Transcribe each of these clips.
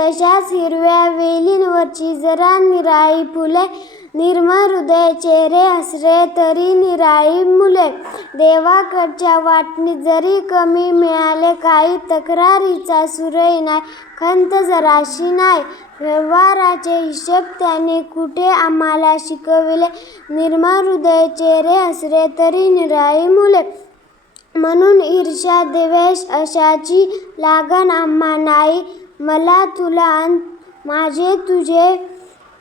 तशाच हिरव्या वेलींवरची जरा निराळी फुले, निर्मळ हृदय चेहरे हसरे तरी निराळी मुले. देवाकडच्या वाटणीत जरी कमी मिळाले काही, तक्रारीचा सूरही नाही, खंत जराशी नाही. व्यवहाराचे हिशेब त्याने कुठे आम्हाला शिकविले, निर्मळ हृदय चेहरे हसरे तरी निराळी मुले. म्हणून ईर्ष्या द्वेष अशाची लागण आम्हा नाही. मला तुला अन माझे तुझे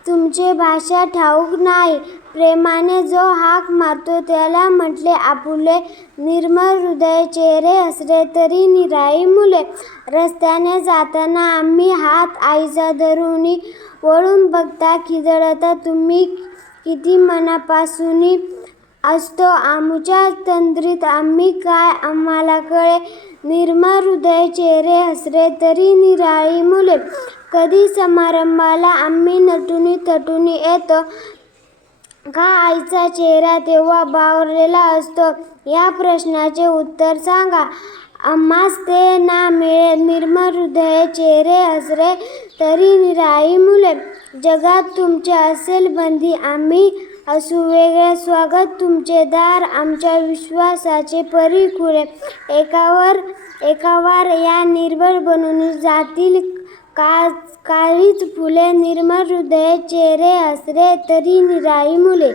तुमचे भाषा ठाऊक नाही. प्रेमाने जो हाक मारतो त्याला म्हटले आपुले, निर्मळ हृदय चेहरे हसरे तरी निराळी मुले. रस्त्याने जाताना आम्ही हात आईचा धरूनी, वळून बघता खिदळता तुम्ही किती मनापासूनी. असतो आमुच्या तंद्रीत आम्ही काय आम्हाला कळे, निर्मळ हृदय चेहरे हसरे तरी निराळी मुले. कधी समारंभाला आम्ही नटुनी थटुनी येतो का आईचा चेहरा तेव्हा बावरलेला असतो, या प्रश्नाचे उत्तर सांगा. आम्हास ते ना मिळे, निर्मळ हृदय चेहरे हसरे तरी निराळी मुले. जगात तुमचे असेल बंदी आम्ही असू वेगळे, स्वागत तुमचे दार आमच्या विश्वासाचे परी खुले. एकावार या निर्भय बनून जातील काळीच फुले, निर्मळ हृदय चेहरे हसरे तरी निराळी मुले.